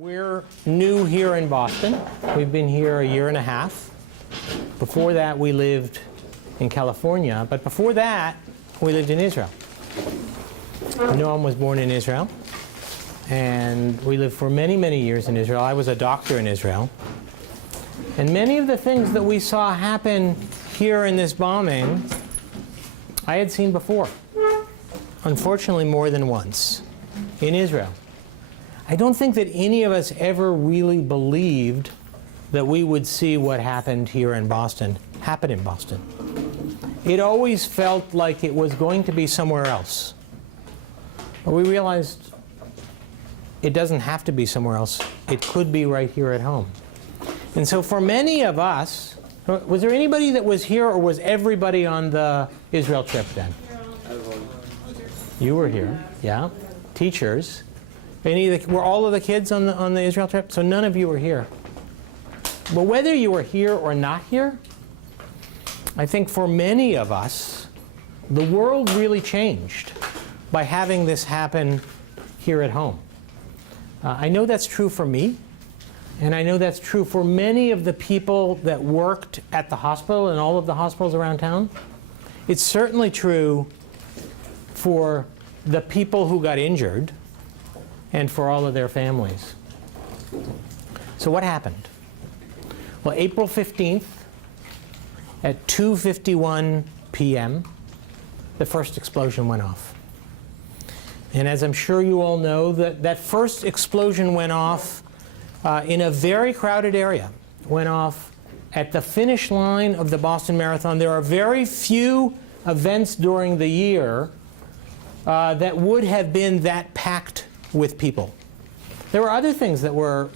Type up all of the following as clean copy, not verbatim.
We're new here in Boston. We've been here a year and a half. Before that, we lived in California. But before that, we lived in Israel. Noam was born in Israel. And we lived for many, many years in Israel. I was a doctor in Israel. And many of the things that we saw happen here in this bombing, I had seen before. Unfortunately, more than once in Israel. I don't think that any of us ever really believed that we would see what happened here in Boston happen in Boston. It always felt like it was going to be somewhere else. But we realized it doesn't have to be somewhere else. It could be right here at home. And so for many of us, was there anybody that was here, or was everybody on the Israel trip then? You were here, yeah. Teachers. Were all of the kids on the Israel trip? So none of you were here. But whether you were here or not here, I think for many of us, the world really changed by having this happen here at home. I know that's true for me, and I know that's true for many of the people that worked at the hospital and all of the hospitals around town. It's certainly true for the people who got injured and for all of their families. So what happened? Well, April 15th at 2:51 p.m., the first explosion went off. And as I'm sure you all know, that first explosion went off in a very crowded area. Went off at the finish line of the Boston Marathon. There are very few events during the year that would have been that packed with people. There were other things that were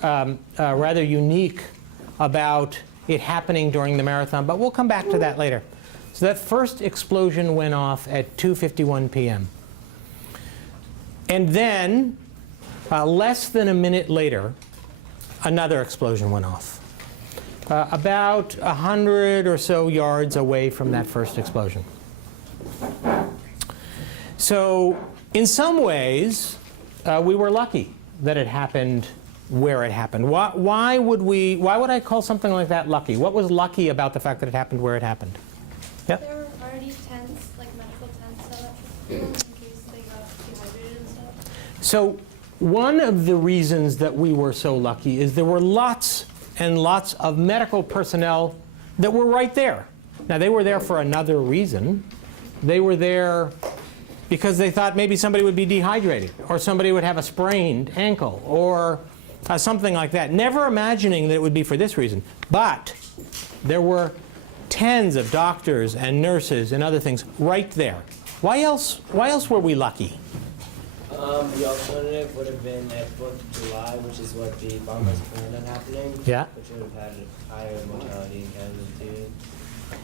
rather unique about it happening during the marathon, but we'll come back to that later. So that first explosion went off at 2:51 p.m. And then, less than a minute later, another explosion went off. About 100 or so yards away from that first explosion. So, in some ways, we were lucky that it happened where it happened. Why would I call something like that lucky? What was lucky about the fact that it happened where it happened? Yep. There were already tents, like medical tents set up for people in case they got dehydrated and stuff. So one of the reasons that we were so lucky is there were lots and lots of medical personnel that were right there. Now, they were there for another reason. They were there because they thought maybe somebody would be dehydrated, or somebody would have a sprained ankle, or something like that, never imagining that it would be for this reason. But there were tens of doctors and nurses and other things right there. Why else were we lucky? The alternative would have been at 4th of July, which is what the bombers planned on happening, Yeah. which would have had a higher mortality and casualty.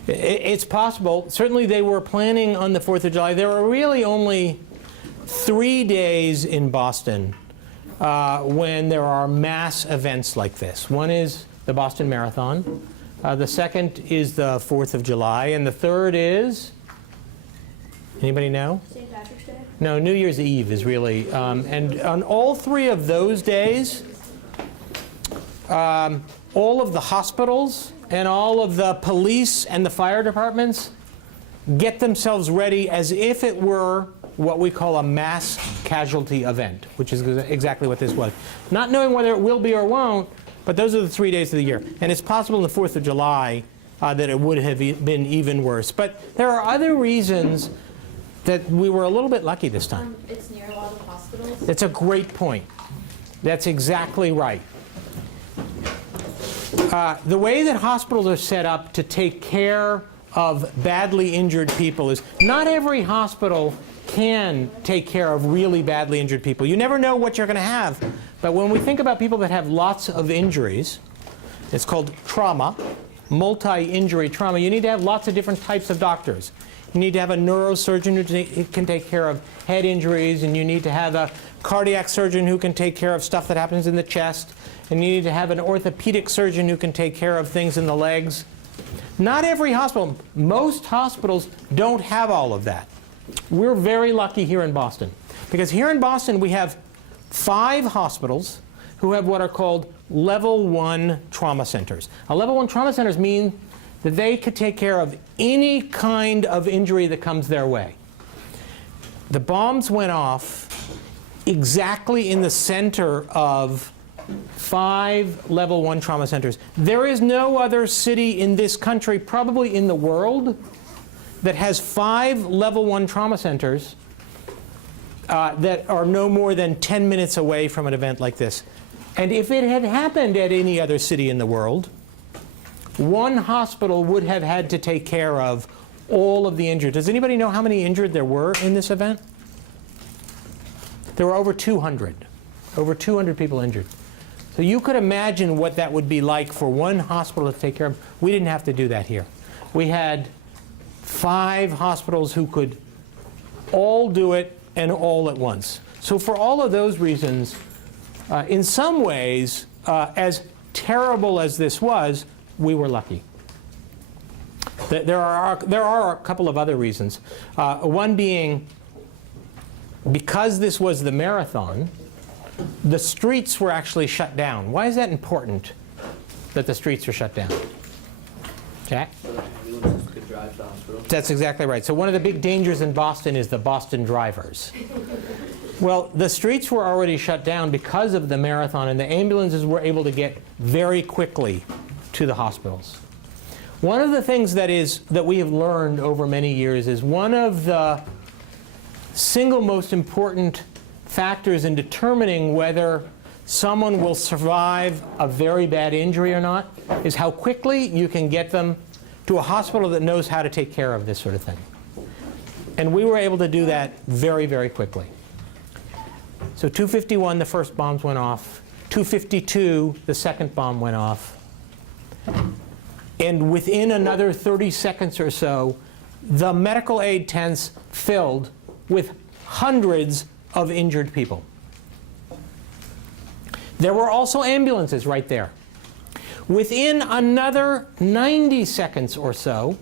It's possible. Certainly they were planning on the 4th of July. There were really only 3 days in Boston when there are mass events like this. One is the Boston Marathon. The second is the 4th of July. And the third is, anybody know? St. Patrick's Day? No, New Year's Eve is really. And on all 3 of those days, all of the hospitals and all of the police and the fire departments get themselves ready as if it were what we call a mass casualty event, which is exactly what this was. Not knowing whether it will be or won't, but those are the 3 days of the year. And it's possible on the 4th of July that it would have been even worse. But there are other reasons that we were a little bit lucky this time. It's near a lot of hospitals. That's a great point. That's exactly right. The way that hospitals are set up to take care of badly injured people is not every hospital can take care of really badly injured people. You never know what you're going to have. But when we think about people that have lots of injuries, it's called trauma, multi-injury trauma. You need to have lots of different types of doctors. You need to have a neurosurgeon who can take care of head injuries, and you need to have a cardiac surgeon who can take care of stuff that happens in the chest, and you need to have an orthopedic surgeon who can take care of things in the legs. Not every hospital, most hospitals don't have all of that. We're very lucky here in Boston, because here in Boston we have 5 hospitals who have what are called level 1 trauma centers. A level 1 trauma centers mean that they could take care of any kind of injury that comes their way. The bombs went off exactly in the center of 5 level 1 trauma centers. There is no other city in this country, probably in the world, that has 5 level 1 trauma centers that are no more than 10 minutes away from an event like this. And if it had happened at any other city in the world, one hospital would have had to take care of all of the injured. Does anybody know how many injured there were in this event? There were over 200. Over 200 people injured. So you could imagine what that would be like for one hospital to take care of. We didn't have to do that here. We had 5 hospitals who could all do it and all at once. So for all of those reasons, in some ways, as terrible as this was, we were lucky. There are a couple of other reasons. One being, because this was the marathon, the streets were actually shut down. Why is that important, that the streets are shut down? Jack? So that ambulances could drive to the hospital. That's exactly right. So one of the big dangers in Boston is the Boston drivers. Well, the streets were already shut down because of the marathon, and the ambulances were able to get very quickly to the hospitals. One of the things that we have learned over many years is one of the single most important factors in determining whether someone will survive a very bad injury or not is how quickly you can get them to a hospital that knows how to take care of this sort of thing. And we were able to do that very, very quickly. So 2:51, the first bombs went off. 2:52, the second bomb went off. And within another 30 seconds or so, the medical aid tents filled with hundreds of injured people. There were also ambulances right there. Within another 90 seconds or so,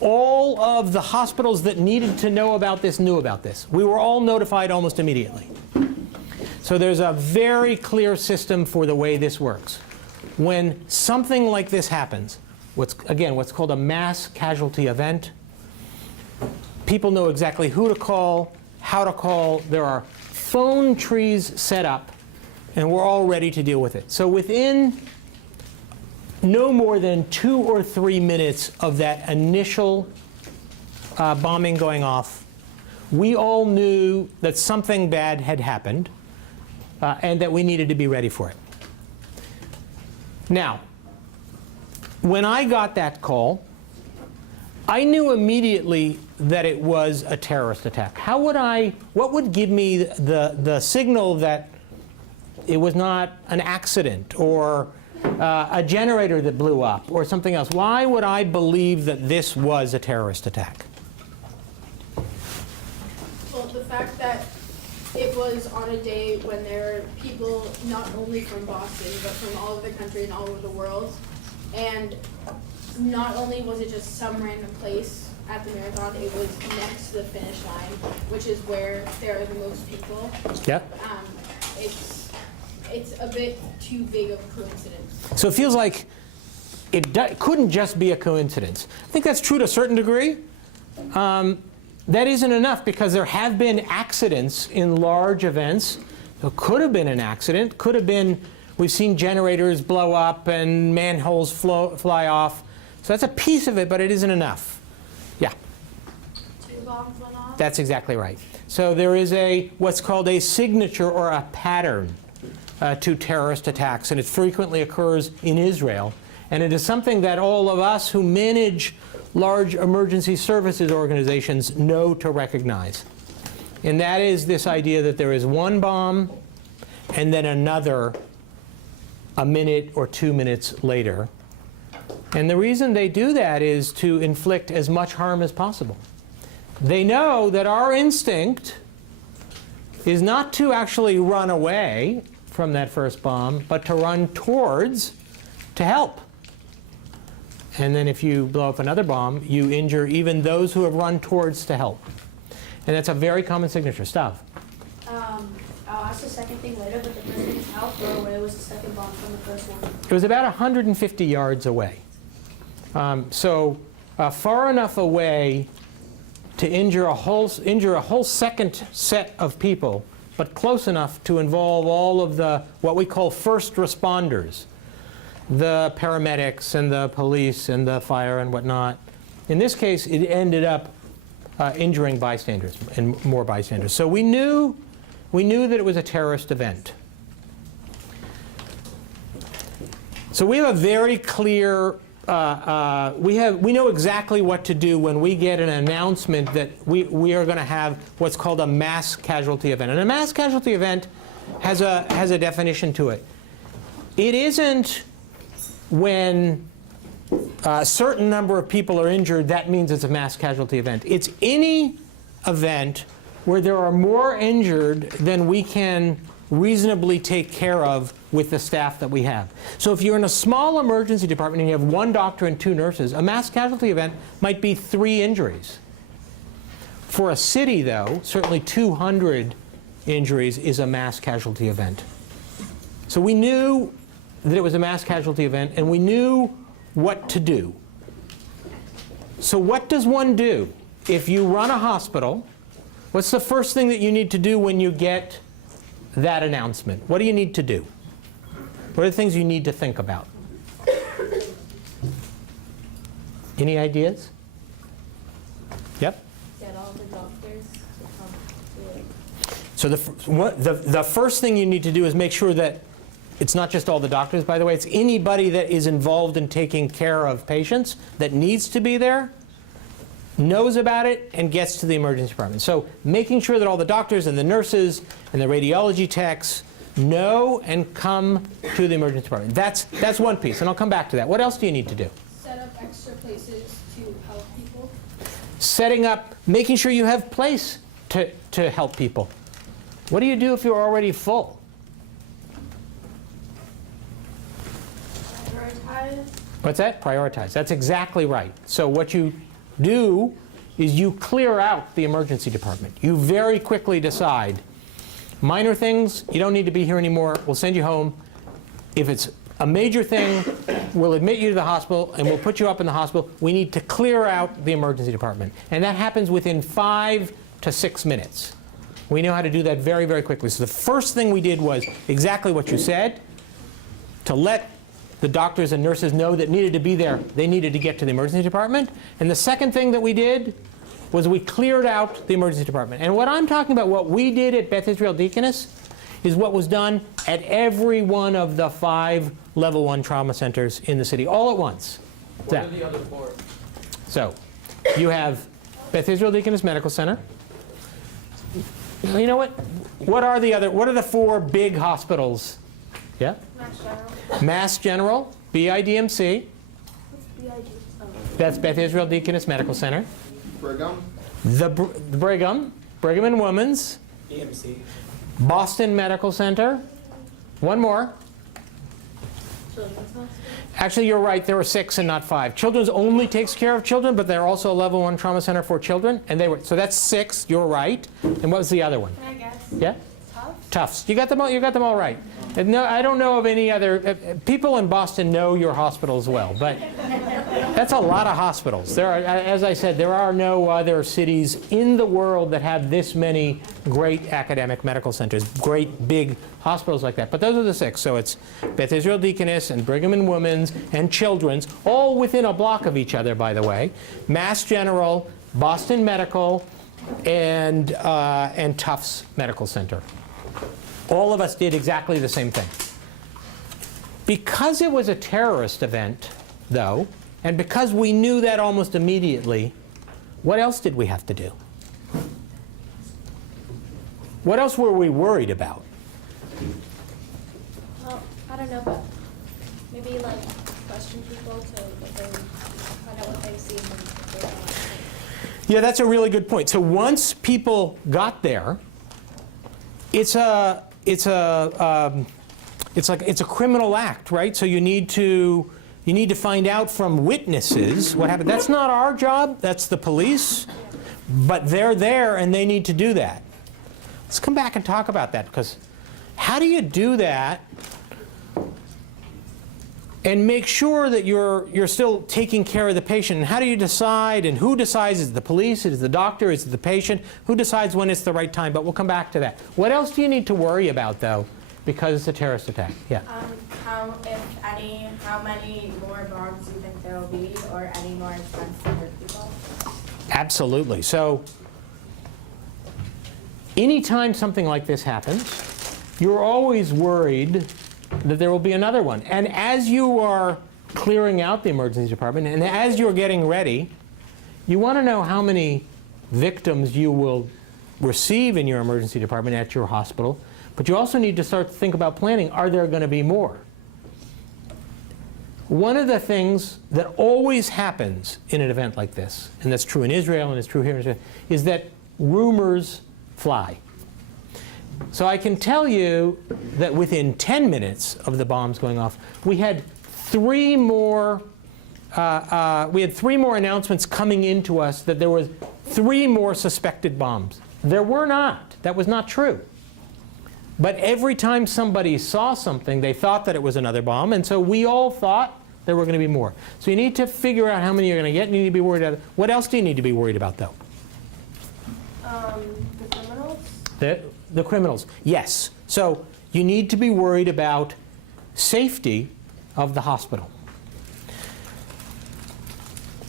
all of the hospitals that needed to know about this knew about this. We were all notified almost immediately. So there's a very clear system for the way this works. When something like this happens, what's called a mass casualty event, people know exactly who to call, how to call. There are phone trees set up, and we're all ready to deal with it. So within no more than 2 or 3 minutes of that initial bombing going off, we all knew that something bad had happened and that we needed to be ready for it. Now, when I got that call, I knew immediately that it was a terrorist attack. What would give me the signal that it was not an accident or a generator that blew up or something else? Why would I believe that this was a terrorist attack? Well, the fact that it was on a day when there are people not only from Boston, but from all over the country and all over the world. And not only was it just some random place at the marathon, it was next to the finish line, which is where there are the most people. Yep. It's a bit too big of a coincidence. So it feels like it couldn't just be a coincidence. I think that's true to a certain degree. That isn't enough because there have been accidents in large events. So it could have been an accident. Could have been, we've seen generators blow up and manholes fly off. So that's a piece of it, but it isn't enough. Yeah? 2 bombs went off? That's exactly right. So there is what's called a signature or a pattern to terrorist attacks, and it frequently occurs in Israel. And it is something that all of us who manage large emergency services organizations know to recognize. And that is this idea that there is one bomb and then another a minute or 2 minutes later. And the reason they do that is to inflict as much harm as possible. They know that our instinct is not to actually run away from that first bomb, but to run towards to help. And then if you blow up another bomb, you injure even those who have run towards to help. And that's a very common signature. Stav? I'll ask the second thing later, but the first thing is how far away was the second bomb from the first one? It was about 150 yards away. Far enough away to injure a whole second set of people, but close enough to involve all of the what we call first responders, the paramedics and the police and the fire and whatnot. In this case, it ended up injuring bystanders and more bystanders. So we knew that it was a terrorist event. So we have a very clear. We know exactly what to do when we get an announcement that we are going to have what's called a mass casualty event. And a mass casualty event has a definition to it. It isn't when a certain number of people are injured, that means it's a mass casualty event. It's any event where there are more injured than we can reasonably take care of with the staff that we have. So if you're in a small emergency department and you have 1 doctor and 2 nurses, a mass casualty event might be 3 injuries. For a city, though, certainly 200 injuries is a mass casualty event. So we knew that it was a mass casualty event, and we knew what to do. So what does one do? If you run a hospital, what's the first thing that you need to do when you get that announcement? What do you need to do? What are the things you need to think about? Any ideas? Yep? Get all the doctors to come to it. So the first thing you need to do is make sure that it's not just all the doctors, by the way. It's anybody that is involved in taking care of patients that needs to be there, knows about it, and gets to the emergency department. So making sure that all the doctors and the nurses and the radiology techs know and come to the emergency department. That's one piece, and I'll come back to that. What else do you need to do? Set up extra places to help people. Setting up, making sure you have place to help people. What do you do if you're already full? Prioritize. What's that? Prioritize. That's exactly right. So what you do is you clear out the emergency department. You very quickly decide, minor things, you don't need to be here anymore, we'll send you home. If it's a major thing, we'll admit you to the hospital and we'll put you up in the hospital. We need to clear out the emergency department. And that happens within 5 to 6 minutes. We know how to do that very, very quickly. So the first thing we did was exactly what you said, to let the doctors and nurses know that needed to be there, they needed to get to the emergency department. And the second thing that we did was we cleared out the emergency department. And what I'm talking about, what we did at Beth Israel Deaconess, is what was done at every one of the 5 level 1 trauma centers in the city, all at once. What are the other 4? So you have Beth Israel Deaconess Medical Center. You know what? What are the 4 big hospitals? Yeah? Mass General. Mass General, BIDMC. What's BID? Oh. That's Beth Israel Deaconess Medical Center. Brigham. The Brigham and Women's. EMC. Boston Medical Center. One more. Children's Hospital. Actually, you're right. There were 6 and not 5. Children's only takes care of children, but they're also a level 1 trauma center for children. And so that's 6. You're right. And what was the other one? Can I guess? Yeah? Tough? Tufts. You got them all right. And no, I don't know of any other. People in Boston know your hospitals well, but that's a lot of hospitals. There are, as I said, there are no other cities in the world that have this many great academic medical centers, great big hospitals like that. But those are the 6. So it's Beth Israel Deaconess and Brigham and Women's and Children's, all within a block of each other, by the way. Mass General, Boston Medical, and Tufts Medical Center. All of us did exactly the same thing. Because it was a terrorist event, though, and because we knew that almost immediately, what else did we have to do? What else were we worried about? Well, I don't know, but maybe like question people to find out what they've seen and if they don't. Yeah, that's a really good point. So once people got there, it's a criminal act, right? So you need to find out from witnesses what happened. That's not our job. That's the police. But they're there and they need to do that. Let's come back and talk about that, because how do you do that and make sure that you're still taking care of the patient? And how do you decide, and who decides? Is it the police? Is it the doctor? Is it the patient? Who decides when it's the right time? But we'll come back to that. What else do you need to worry about, though, because it's a terrorist attack? Yeah. How many more bombs do you think there will be, or any more expense to hurt people? Absolutely. So anytime something like this happens, you're always worried that there will be another one. And as you are clearing out the emergency department, and as you're getting ready, you want to know how many victims you will receive in your emergency department at your hospital. But you also need to start to think about planning. Are there going to be more? One of the things that always happens in an event like this, and that's true in Israel and it's true here in Israel, is that rumors fly. So I can tell you that within 10 minutes of the bombs going off, we had three more announcements coming into us that there was 3 more suspected bombs. There were not. That was not true. But every time somebody saw something, they thought that it was another bomb, and so we all thought there were going to be more. So you need to figure out how many you're going to get, and you need to be worried about it. What else do you need to be worried about, though? The criminals? The criminals, yes. So you need to be worried about safety of the hospital.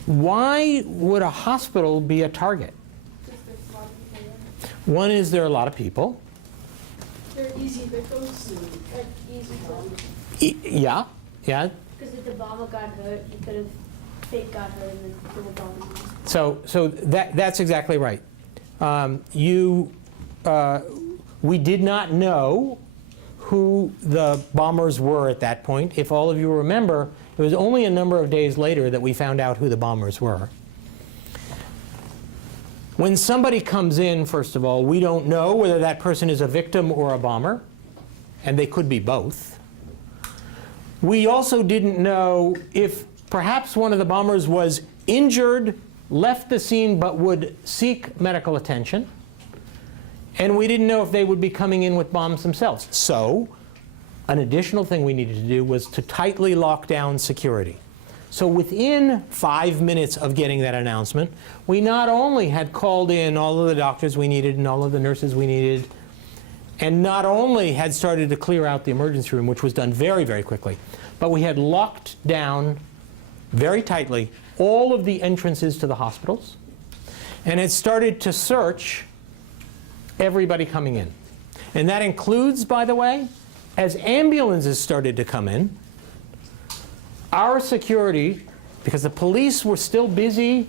Why would a hospital be a target? Just there's a lot of people there. One is there are a lot of people. They're easy victims. Easy bombs. Yeah. Because if the bomber got hurt, you could have fake got hurt and then threw a bomb on him. So that's exactly right. We did not know who the bombers were at that point. If all of you remember, it was only a number of days later that we found out who the bombers were. When somebody comes in, first of all, we don't know whether that person is a victim or a bomber, and they could be both. We also didn't know if perhaps one of the bombers was injured, left the scene, but would seek medical attention. And we didn't know if they would be coming in with bombs themselves. So an additional thing we needed to do was to tightly lock down security. So within 5 minutes of getting that announcement, we not only had called in all of the doctors we needed and all of the nurses we needed, and not only had started to clear out the emergency room, which was done very, very quickly, but we had locked down very tightly all of the entrances to the hospitals, and had started to search everybody coming in. And that includes, by the way, as ambulances started to come in, our security, because the police were still busy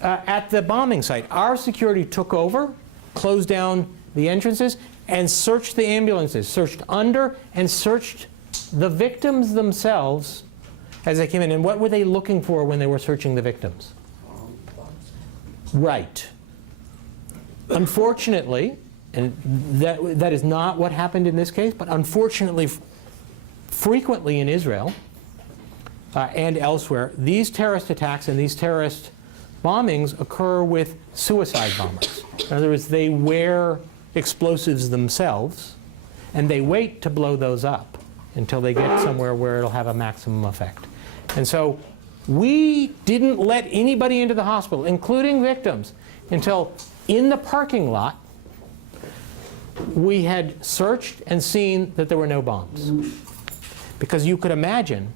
at the bombing site, our security took over, closed down the entrances, and searched the ambulances, searched under, and searched the victims themselves as they came in. And what were they looking for when they were searching the victims? Right. Unfortunately, and that is not what happened in this case, but unfortunately, frequently in Israel and elsewhere, these terrorist attacks and these terrorist bombings occur with suicide bombers. In other words, they wear explosives themselves, and they wait to blow those up until they get somewhere where it'll have a maximum effect. And so we didn't let anybody into the hospital, including victims, until in the parking lot we had searched and seen that there were no bombs. Because you could imagine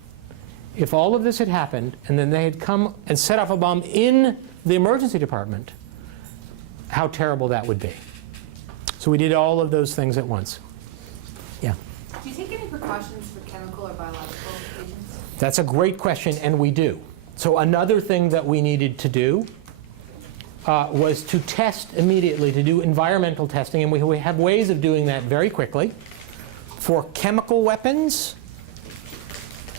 if all of this had happened and then they had come and set off a bomb in the emergency department, how terrible that would be. So we did all of those things at once. Yeah? Do you take any precautions for chemical or biological agents? That's a great question, and we do. So another thing that we needed to do was to test immediately, to do environmental testing, and we have ways of doing that very quickly. For chemical weapons,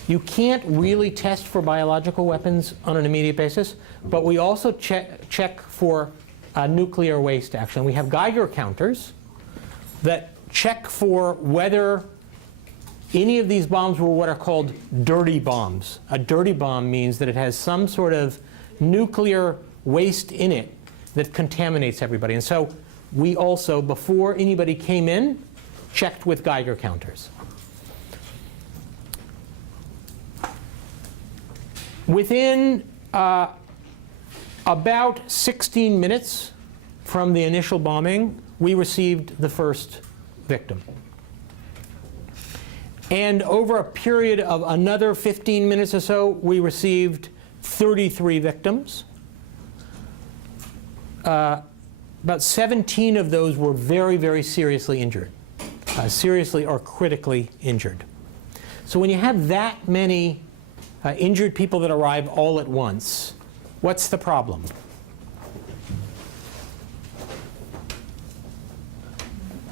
you can't really test for biological weapons on an immediate basis, but we also check for nuclear waste, actually. We have Geiger counters that check for whether any of these bombs were what are called dirty bombs. A dirty bomb means that it has some sort of nuclear waste in it that contaminates everybody. And so we also, before anybody came in, checked with Geiger counters. Within about 16 minutes from the initial bombing, we received the first victim. And over a period of another 15 minutes or so, we received 33 victims. About 17 of those were very, very seriously injured, seriously or critically injured. So when you have that many injured people that arrive all at once, what's the problem?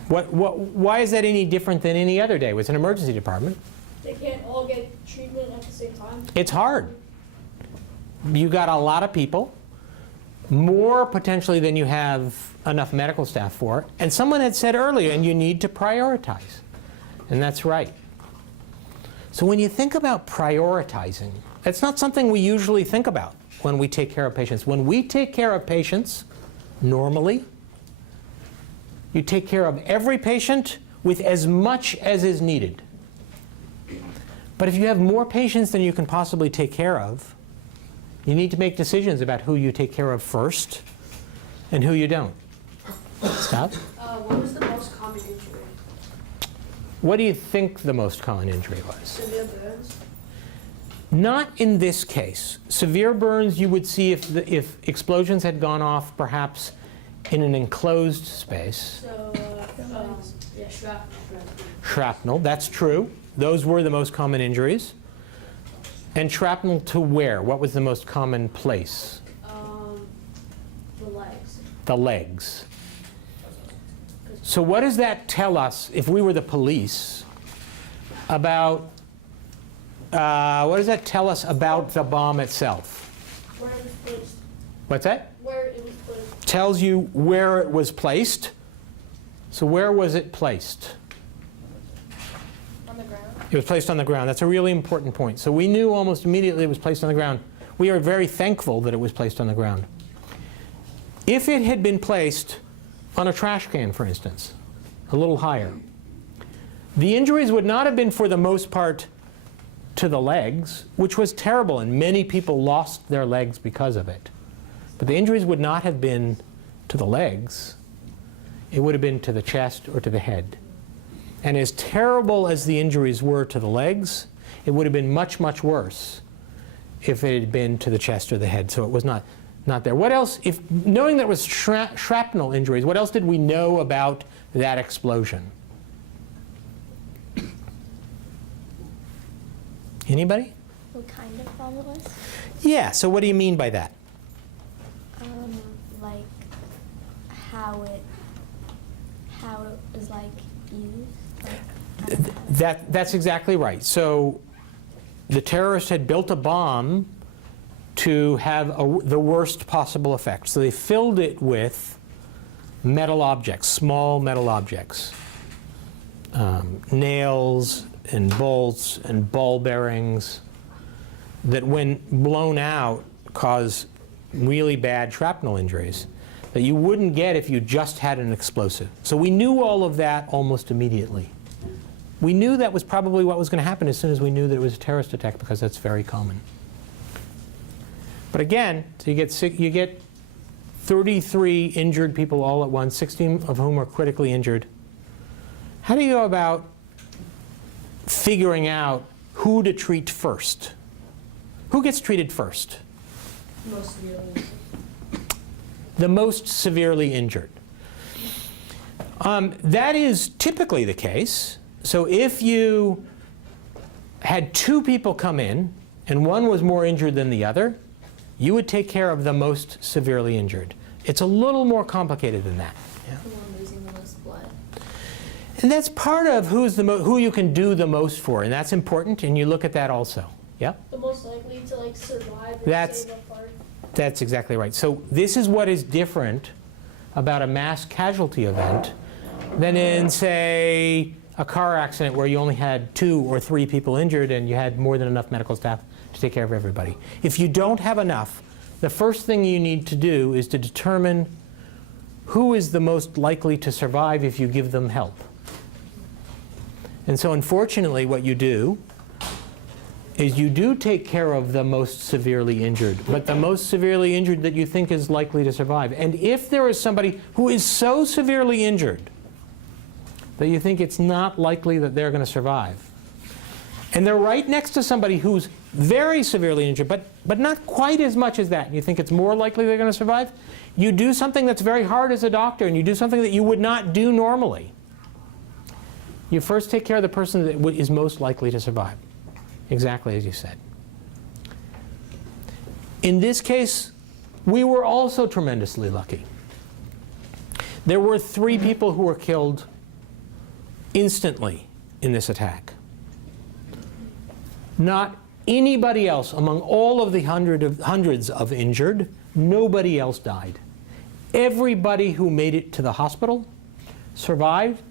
Why is that any different than any other day? It was an emergency department. They can't all get treatment at the same time. It's hard. You got a lot of people, more potentially than you have enough medical staff for. And someone had said earlier, and you need to prioritize. And that's right. So when you think about prioritizing, it's not something we usually think about when we take care of patients. When we take care of patients, normally, you take care of every patient with as much as is needed. But if you have more patients than you can possibly take care of, you need to make decisions about who you take care of first and who you don't. Scott? What was the most common injury? What do you think the most common injury was? Severe burns? Not in this case. Severe burns you would see if explosions had gone off perhaps in an enclosed space. So, yeah, shrapnel. Shrapnel, that's true. Those were the most common injuries. And shrapnel to where? What was the most common place? The legs. The legs. So what does that tell us, if we were the police, about, what does that tell us about the bomb itself? Where it was placed. What's that? Where it was placed. Tells you where it was placed. So where was it placed? On the ground. It was placed on the ground. That's a really important point. So we knew almost immediately it was placed on the ground. We are very thankful that it was placed on the ground. If it had been placed on a trash can, for instance, a little higher, the injuries would not have been, for the most part, to the legs, which was terrible, and many people lost their legs because of it. But the injuries would not have been to the legs. It would have been to the chest or to the head. And as terrible as the injuries were to the legs, it would have been much, much worse if it had been to the chest or the head. So it was not there. What else, knowing that it was shrapnel injuries, what else did we know about that explosion? Anybody? What kind of bomb it was? Yeah, so what do you mean by that? Like how it was like used. Like, I don't know. That's exactly right. So the terrorists had built a bomb to have the worst possible effect. So they filled it with metal objects, small metal objects, nails and bolts and ball bearings that, when blown out, cause really bad shrapnel injuries that you wouldn't get if you just had an explosive. So we knew all of that almost immediately. We knew that was probably what was going to happen as soon as we knew that it was a terrorist attack, because that's very common. But again, so you get 33 injured people all at once, 16 of whom are critically injured. How do you go about figuring out who to treat first? Who gets treated first? Most severely injured. The most severely injured. That is typically the case. So if you had two people come in and one was more injured than the other, you would take care of the most severely injured. It's a little more complicated than that. Yeah. The one losing the most blood. And that's part of who you can do the most for, and that's important, and you look at that also. Yeah? The most likely to like survive or That's- save a part. That's exactly right. So this is what is different about a mass casualty event than in, say, a car accident where you only had 2 or 3 people injured and you had more than enough medical staff to take care of everybody. If you don't have enough, the first thing you need to do is to determine who is the most likely to survive if you give them help. And so unfortunately what you do is you do take care of the most severely injured, but the most severely injured that you think is likely to survive. And if there is somebody who is so severely injured that you think it's not likely that they're going to survive, and they're right next to somebody who's very severely injured, but not quite as much as that, and you think it's more likely they're going to survive, you do something that's very hard as a doctor, and you do something that you would not do normally. You first take care of the person that is most likely to survive, exactly as you said. In this case, we were also tremendously lucky. There were 3 people who were killed instantly in this attack. Not anybody else among all of the hundreds of injured, nobody else died. Everybody who made it to the hospital survived.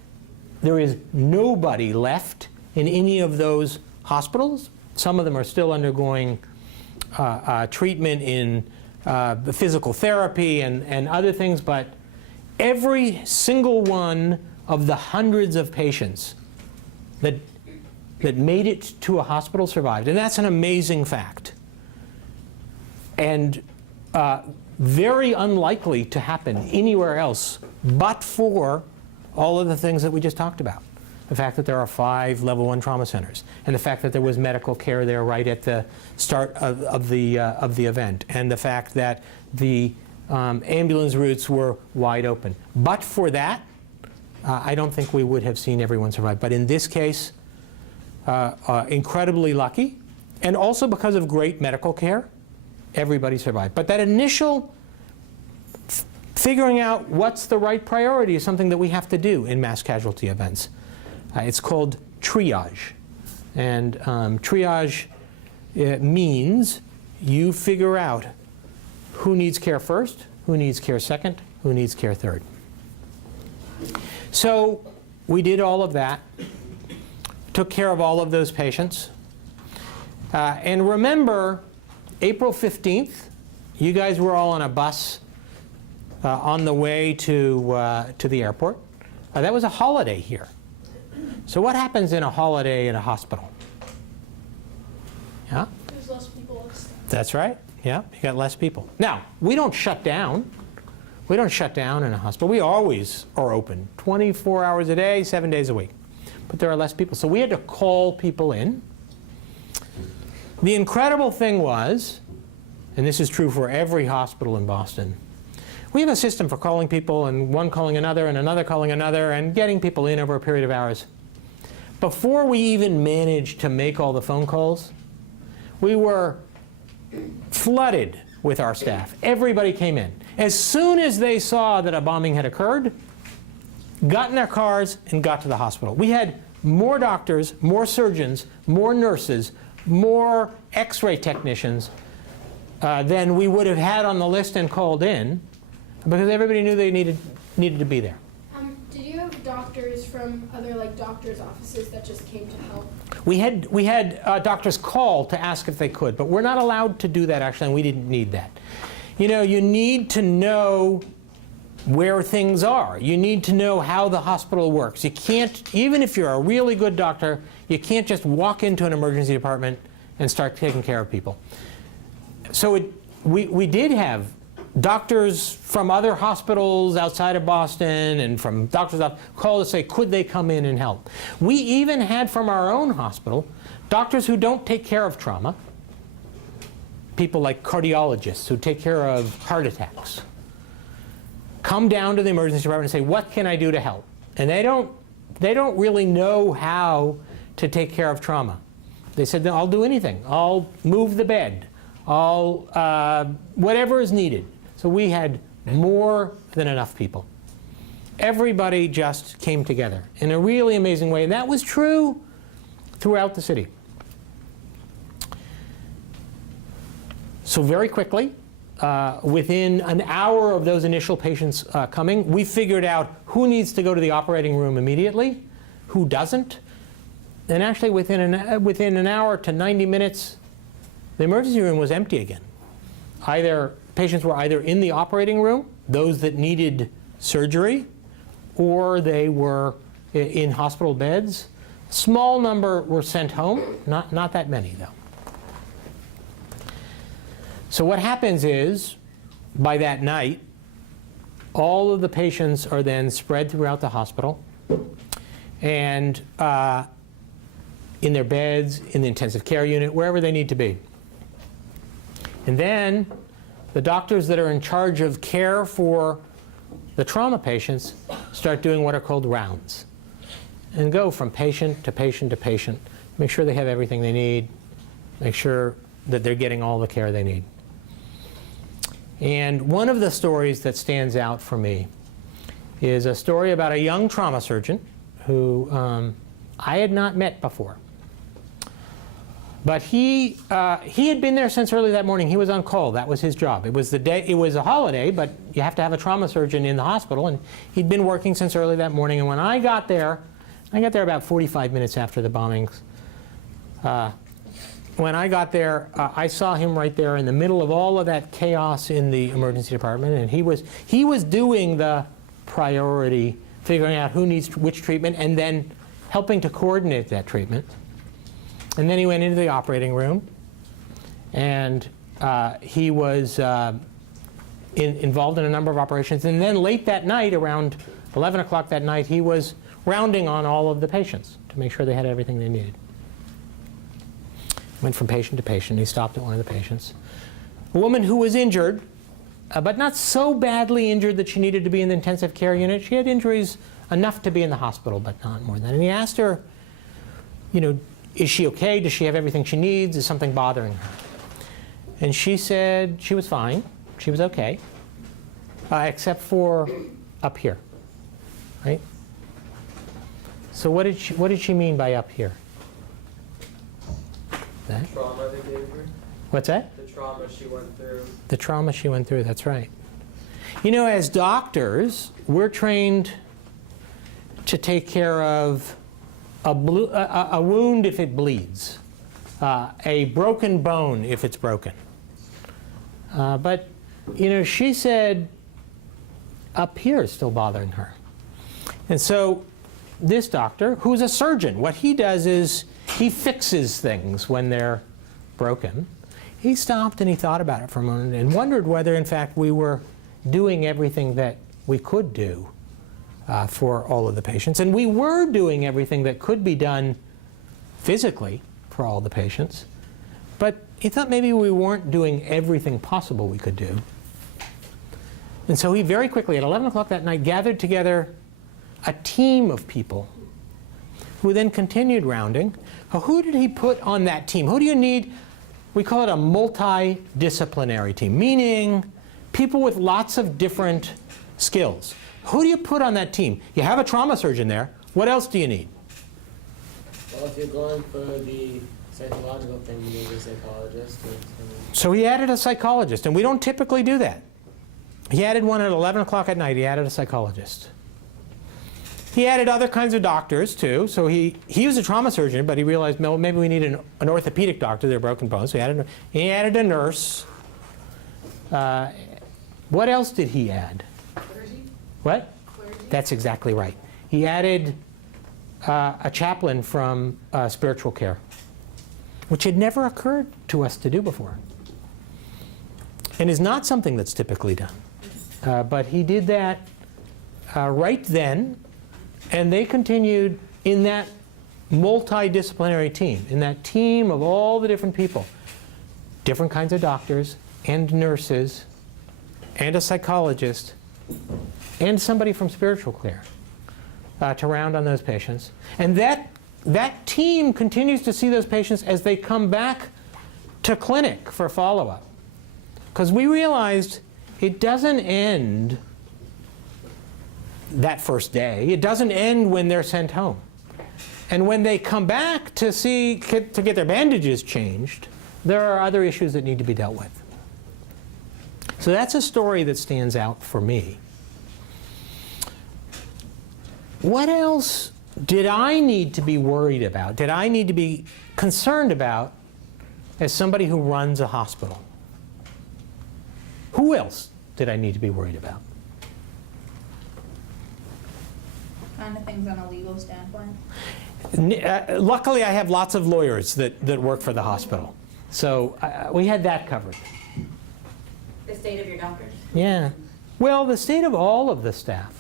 There is nobody left in any of those hospitals. Some of them are still undergoing treatment in physical therapy and other things, but every single one of the hundreds of patients that made it to a hospital survived. And that's an amazing fact. And very unlikely to happen anywhere else but for all of the things that we just talked about. The fact that there are 5 level 1 trauma centers, and the fact that there was medical care there right at the start of the event, and the fact that the ambulance routes were wide open. But for that, I don't think we would have seen everyone survive. But in this case, incredibly lucky, and also because of great medical care, everybody survived. But that initial figuring out what's the right priority is something that we have to do in mass casualty events. It's called triage. And triage means you figure out who needs care first, who needs care second, who needs care third. So we did all of that, took care of all of those patients. And remember, April 15th, you guys were all on a bus on the way to the airport. That was a holiday here. So what happens in a holiday in a hospital? Yeah? There's less people. That's right. Yeah, you got less people. Now, we don't shut down. We don't shut down in a hospital. We always are open, 24 hours a day, 7 days a week. But there are less people. So we had to call people in. The incredible thing was, and this is true for every hospital in Boston, we have a system for calling people, and one calling another, and another calling another, and getting people in over a period of hours. Before we even managed to make all the phone calls, we were flooded with our staff. Everybody came in. As soon as they saw that a bombing had occurred, got in their cars and got to the hospital. We had more doctors, more surgeons, more nurses, more x-ray technicians than we would have had on the list and called in, because everybody knew they needed to be there. Did you have doctors from other doctors' offices that just came to help? We had doctors call to ask if they could, but we're not allowed to do that actually, and we didn't need that. You know, you need to know where things are. You need to know how the hospital works. You can't, even if you're a really good doctor, you can't just walk into an emergency department and start taking care of people. So we did have doctors from other hospitals outside of Boston and from doctors out call to say, could they come in and help? We even had from our own hospital doctors who don't take care of trauma, people like cardiologists who take care of heart attacks, come down to the emergency department and say, what can I do to help? And they don't really know how to take care of trauma. They said, I'll do anything. I'll move the bed. I'll whatever is needed. So we had more than enough people. Everybody just came together in a really amazing way, and that was true throughout the city. So very quickly, within an hour of those initial patients coming, we figured out who needs to go to the operating room immediately, who doesn't. And actually within an hour to 90 minutes, the emergency room was empty again. Patients were either in the operating room, those that needed surgery or they were in hospital beds. A small number were sent home, not that many though. So what happens is, by that night, all of the patients are then spread throughout the hospital and in their beds, in the intensive care unit, wherever they need to be. And then the doctors that are in charge of care for the trauma patients start doing what are called rounds and go from patient to patient to patient, make sure they have everything they need, make sure that they're getting all the care they need. And one of the stories that stands out for me is a story about a young trauma surgeon who I had not met before. But he had been there since early that morning. He was on call. That was his job. It was a holiday, but you have to have a trauma surgeon in the hospital, and he'd been working since early that morning. And when I got there about 45 minutes after the bombings. When I got there, I saw him right there in the middle of all of that chaos in the emergency department, and he was doing the priority, figuring out who needs which treatment, and then helping to coordinate that treatment. And then he went into the operating room, and he was involved in a number of operations. And then late that night, around 11 o'clock that night, he was rounding on all of the patients to make sure they had everything they needed. Went from patient to patient. He stopped at one of the patients. A woman who was injured, but not so badly injured that she needed to be in the intensive care unit. She had injuries enough to be in the hospital, but not more than that. And he asked her, is she okay? Does she have everything she needs? Is something bothering her? And she said she was fine. She was okay, except for up here, right? So what did she mean by up here? That? Trauma they gave her. What's that? The trauma she went through. The trauma she went through, that's right. As doctors, we're trained to take care of a wound if it bleeds, a broken bone if it's broken. But she said up here is still bothering her. And so this doctor, who's a surgeon, what he does is he fixes things when they're broken. He stopped and he thought about it for a moment and wondered whether, in fact, we were doing everything that we could do for all of the patients. And we were doing everything that could be done physically for all the patients. But he thought maybe we weren't doing everything possible we could do. And so he very quickly, at 11 o'clock that night, gathered together a team of people who then continued rounding. Who did he put on that team? Who do you need? We call it a multidisciplinary team, meaning people with lots of different skills. Who do you put on that team? You have a trauma surgeon there. What else do you need? Well, if you're going for the psychological thing, you need a psychologist. So he added a psychologist, and we don't typically do that. He added one at 11 o'clock at night. He added a psychologist. He added other kinds of doctors, too. So he was a trauma surgeon, but he realized, well, maybe we need an orthopedic doctor. They're broken bones. So he added a nurse. What else did he add? Clergy? What? Clergy? That's exactly right. He added a chaplain from spiritual care, which had never occurred to us to do before, and is not something that's typically done. But he did that right then, and they continued in that multidisciplinary team, in that team of all the different people, different kinds of doctors and nurses and a psychologist and somebody from spiritual care to round on those patients. And that team continues to see those patients as they come back to clinic for follow-up. Because we realized it doesn't end that first day. It doesn't end when they're sent home. And when they come back to get their bandages changed, there are other issues that need to be dealt with. So that's a story that stands out for me. What else did I need to be worried about? Did I need to be concerned about as somebody who runs a hospital? Who else did I need to be worried about? kind of things on a legal standpoint? Luckily, I have lots of lawyers that work for the hospital. So we had that covered. The state of your doctors? Yeah. Well, the state of all of the staff.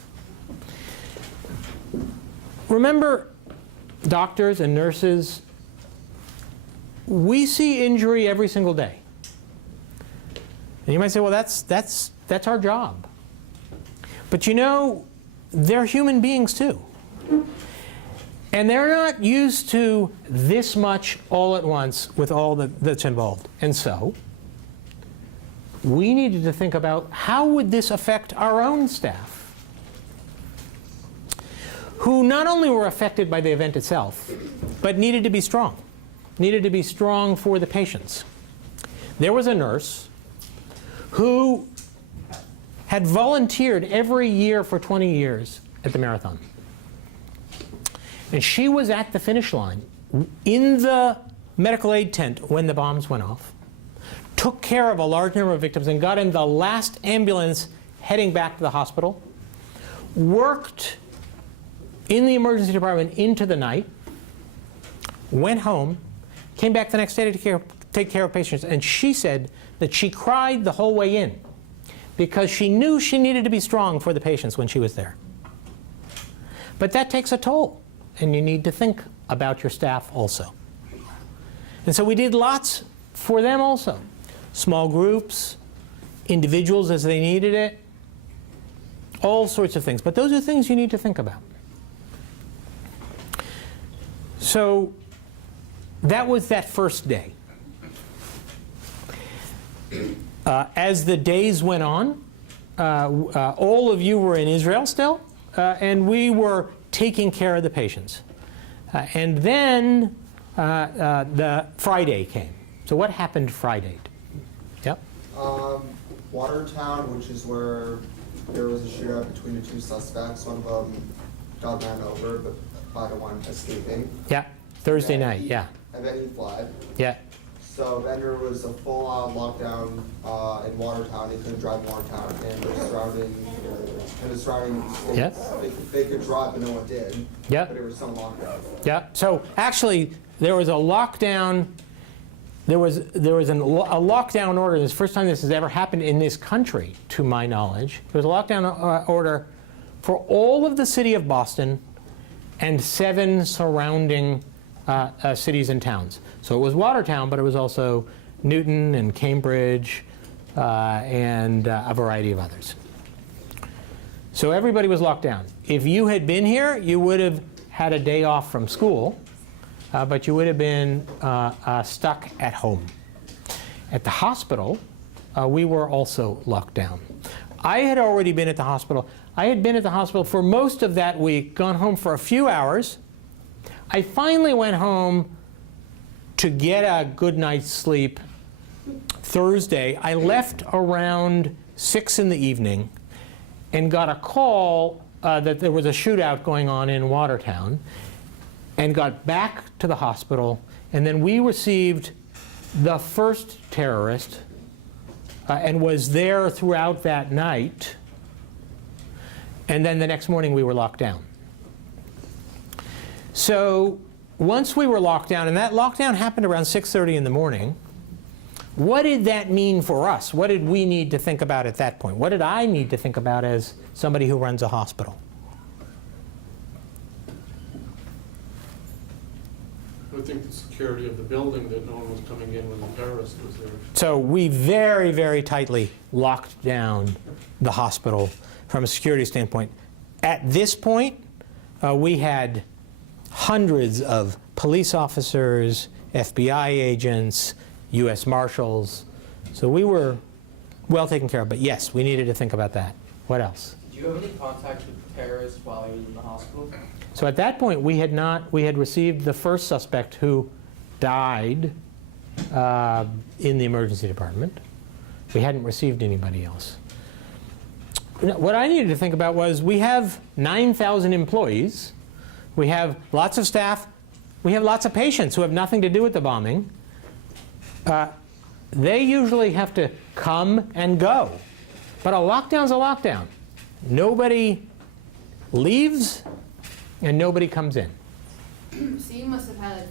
Remember, doctors and nurses, we see injury every single day. And you might say, well, that's our job. But you know, they're human beings too. And they're not used to this much all at once with all that's involved. And so, we needed to think about how would this affect our own staff, who not only were affected by the event itself, but needed to be strong. Needed to be strong for the patients. There was a nurse who had volunteered every year for 20 years at the marathon. And she was at the finish line in the medical aid tent when the bombs went off, took care of a large number of victims, and got in the last ambulance heading back to the hospital, worked in the emergency department into the night, went home, came back the next day to take care of patients, and she said that she cried the whole way in because she knew she needed to be strong for the patients when she was there. But that takes a toll, and you need to think about your staff also. And so we did lots for them also. Small groups, individuals as they needed it, all sorts of things. But those are things you need to think about. So that was that first day. As the days went on, all of you were in Israel still, and we were taking care of the patients. And then the Friday came. So what happened Friday? Yep. Watertown, which is where there was a shootout between the two suspects. One of them got ran over, but by the one escaping. Yeah. Thursday night. Yeah. And then he fled. Yeah. So then there was a full-on lockdown in Watertown. They couldn't drive in Watertown, and the surrounding states. Yep. They could drive, but no one did. Yep. But there was some lockdown. Yeah. So actually, there was a lockdown. There was a lockdown order. This is the first time this has ever happened in this country, to my knowledge. There was a lockdown order for all of the city of Boston and 7 surrounding cities and towns. So it was Watertown, but it was also Newton and Cambridge and a variety of others. So everybody was locked down. If you had been here, you would have had a day off from school, but you would have been stuck at home. At the hospital, we were also locked down. I had already been at the hospital. I had been at the hospital for most of that week, gone home for a few hours. I finally went home to get a good night's sleep Thursday. I left around 6 in the evening and got a call that there was a shootout going on in Watertown, and got back to the hospital. And then we received the first terrorist and was there throughout that night. And then the next morning we were locked down. So once we were locked down, and that lockdown happened around 6:30 in the morning, what did that mean for us? What did we need to think about at that point? What did I need to think about as somebody who runs a hospital? I think the security of the building, that no one was coming in when the terrorist was there. So we very, very tightly locked down the hospital from a security standpoint. At this point, we had hundreds of police officers, FBI agents, U.S. Marshals. So we were well taken care of. But yes, we needed to think about that. What else? Did you have any contact with terrorists while you were in the hospital? So at that point, we had received the first suspect who died in the emergency department. We hadn't received anybody else. What I needed to think about was we have 9,000 employees. We have lots of staff. We have lots of patients who have nothing to do with the bombing. They usually have to come and go. But a lockdown's a lockdown. Nobody leaves and nobody comes in. So you must have had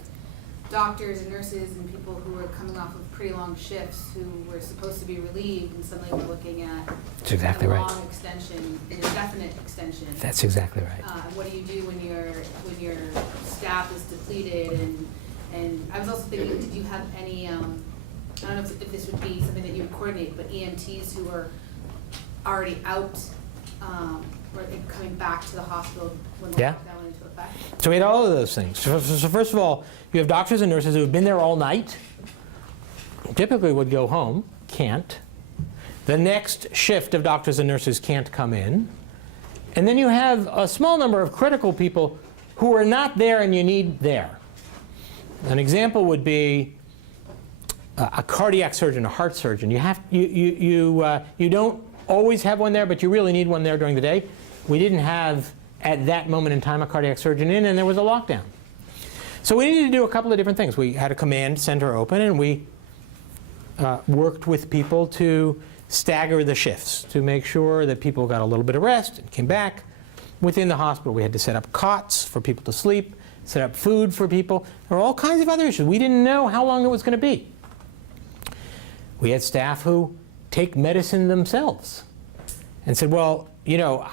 doctors and nurses and people who were coming off of pretty long shifts who were supposed to be relieved, and suddenly we're looking at That's exactly a right. long extension, an indefinite extension. That's exactly right. What do you do when your staff is depleted? And I was also thinking, did you have any, I don't know if this would be something that you would coordinate, but EMTs who are already out, or coming back to the hospital when the Yeah. lockdown went into effect? So we had all of those things. So first of all, you have doctors and nurses who have been there all night, typically would go home, can't. The next shift of doctors and nurses can't come in. And then you have a small number of critical people who are not there and you need there. An example would be a cardiac surgeon, a heart surgeon. You don't always have one there, but you really need one there during the day. We didn't have, at that moment in time, a cardiac surgeon in, and there was a lockdown. So we needed to do a couple of different things. We had a command center open, and we worked with people to stagger the shifts to make sure that people got a little bit of rest and came back. Within the hospital, we had to set up cots for people to sleep, set up food for people. There were all kinds of other issues. We didn't know how long it was going to be. We had staff who take medicine themselves and said, well, you know,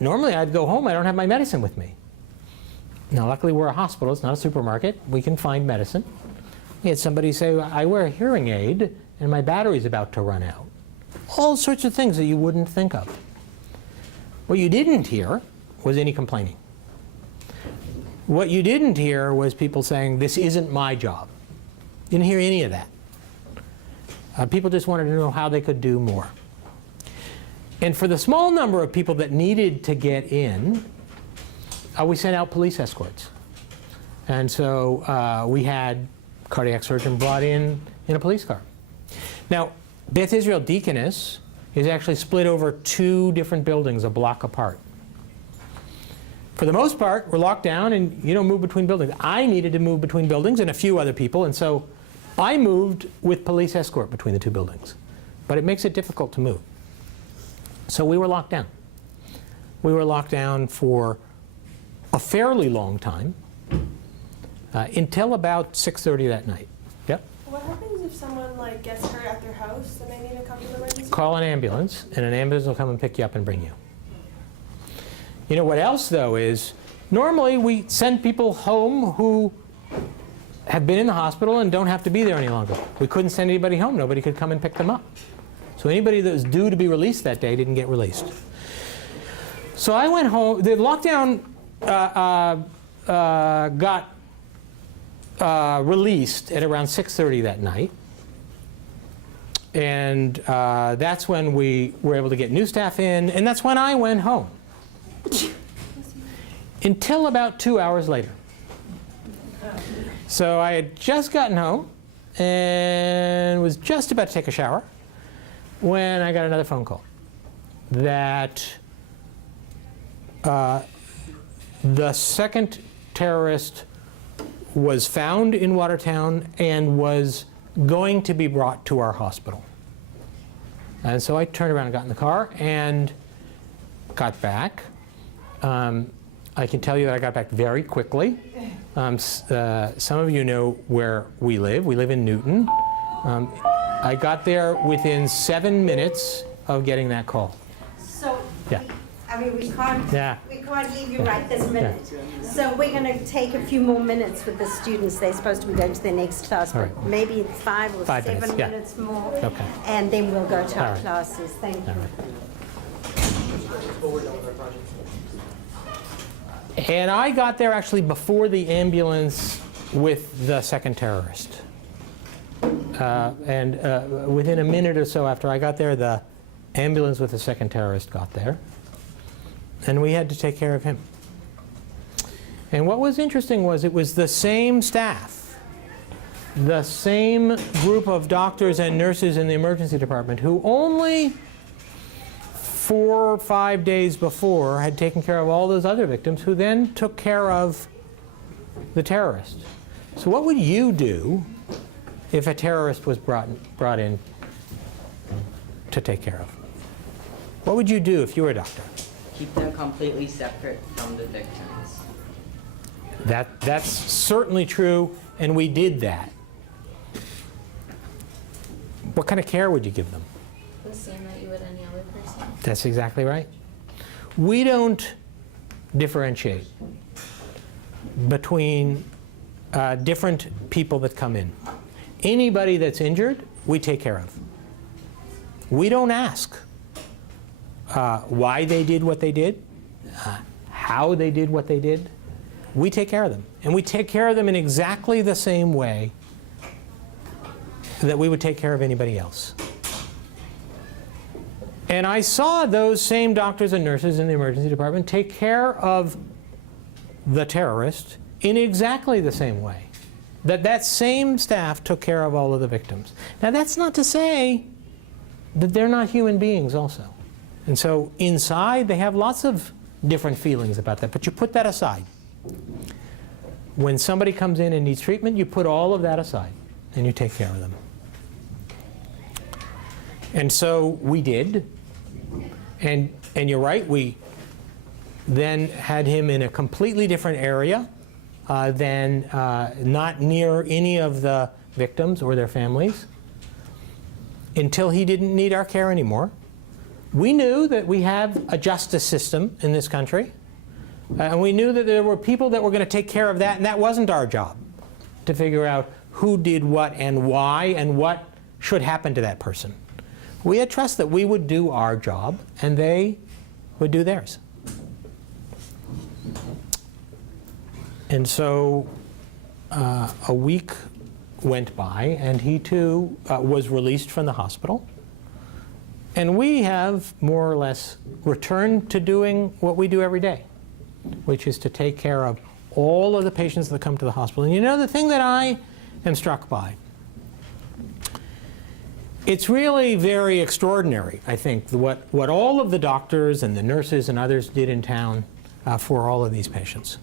normally I'd go home, I don't have my medicine with me. Now, luckily we're a hospital, it's not a supermarket. We can find medicine. We had somebody say, I wear a hearing aid and my battery's about to run out. All sorts of things that you wouldn't think of. What you didn't hear was any complaining. What you didn't hear was people saying, this isn't my job. You didn't hear any of that. People just wanted to know how they could do more. And for the small number of people that needed to get in, we sent out police escorts. And so we had a cardiac surgeon brought in a police car. Now, Beth Israel Deaconess is actually split over 2 different buildings a block apart. For the most part, we're locked down and you don't move between buildings. I needed to move between buildings and a few other people, and so I moved with police escort between the 2 buildings. But it makes it difficult to move. So we were locked down. We were locked down for a fairly long time, until about 6:30 that night. Yep. What happens if someone gets hurt at their house and they need to come to the emergency? Call an ambulance, and an ambulance will come and pick you up and bring you. You know what else, though, is normally we send people home who have been in the hospital and don't have to be there any longer. We couldn't send anybody home. Nobody could come and pick them up. So anybody that was due to be released that day didn't get released. So I went home. The lockdown got released at around 6:30 that night. And that's when we were able to get new staff in, and that's when I went home. Until about 2 hours later. So I had just gotten home and was just about to take a shower when I got another phone call that the second terrorist was found in Watertown and was going to be brought to our hospital. And so I turned around and got in the car and got back. I can tell you that I got back very quickly. Some of you know where we live. We live in Newton. I got there within 7 minutes of getting that call. So, Yeah. I mean, we can't leave you right this minute. Yeah. So we're going to take a few more minutes with the students. They're supposed to be going to their next class, All but right. maybe 5 or 5 7 minutes, yeah. minutes more. Okay. And then we'll go to All our right. classes. Thank you. And I got there actually before the ambulance with the second terrorist. Within a minute or so after I got there, the ambulance with the second terrorist got there. And we had to take care of him. And what was interesting was it was the same staff, the same group of doctors and nurses in the emergency department who only 4 or 5 days before had taken care of all those other victims who then took care of the terrorist. So what would you do if a terrorist was brought in to take care of? What would you do if you were a doctor? Keep them completely separate from the victims. That's certainly true, and we did that. What kind of care would you give them? The same that you would any other person. That's exactly right. We don't differentiate between different people that come in. Anybody that's injured, we take care of. We don't ask why they did what they did, how they did what they did. We take care of them. And we take care of them in exactly the same way that we would take care of anybody else. And I saw those same doctors and nurses in the emergency department take care of the terrorist in exactly the same way. That same staff took care of all of the victims. Now that's not to say that they're not human beings also. And so inside they have lots of different feelings about that, but you put that aside. When somebody comes in and needs treatment, you put all of that aside and you take care of them. And so we did. And you're right, we then had him in a completely different area than not near any of the victims or their families until he didn't need our care anymore. We knew that we have a justice system in this country, and we knew that there were people that were going to take care of that, and that wasn't our job to figure out who did what and why and what should happen to that person. We had trust that we would do our job and they would do theirs. And so a week went by and he too was released from the hospital. And we have more or less returned to doing what we do every day, which is to take care of all of the patients that come to the hospital. And you know, the thing that I am struck by, it's really very extraordinary, I think, what all of the doctors and the nurses and others did in town for all of these patients.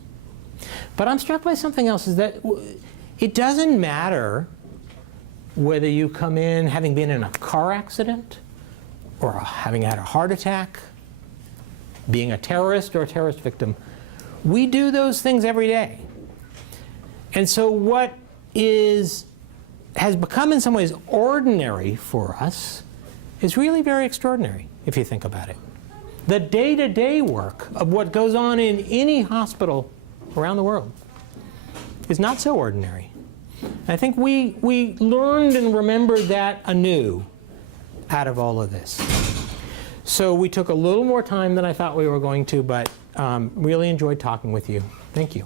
But I'm struck by something else, is that it doesn't matter whether you come in having been in a car accident or having had a heart attack, being a terrorist or a terrorist victim. We do those things every day. And so what has become in some ways ordinary for us is really very extraordinary, if you think about it. The day-to-day work of what goes on in any hospital around the world is not so ordinary. I think we learned and remembered that anew out of all of this. So we took a little more time than I thought we were going to, but really enjoyed talking with you. Thank you.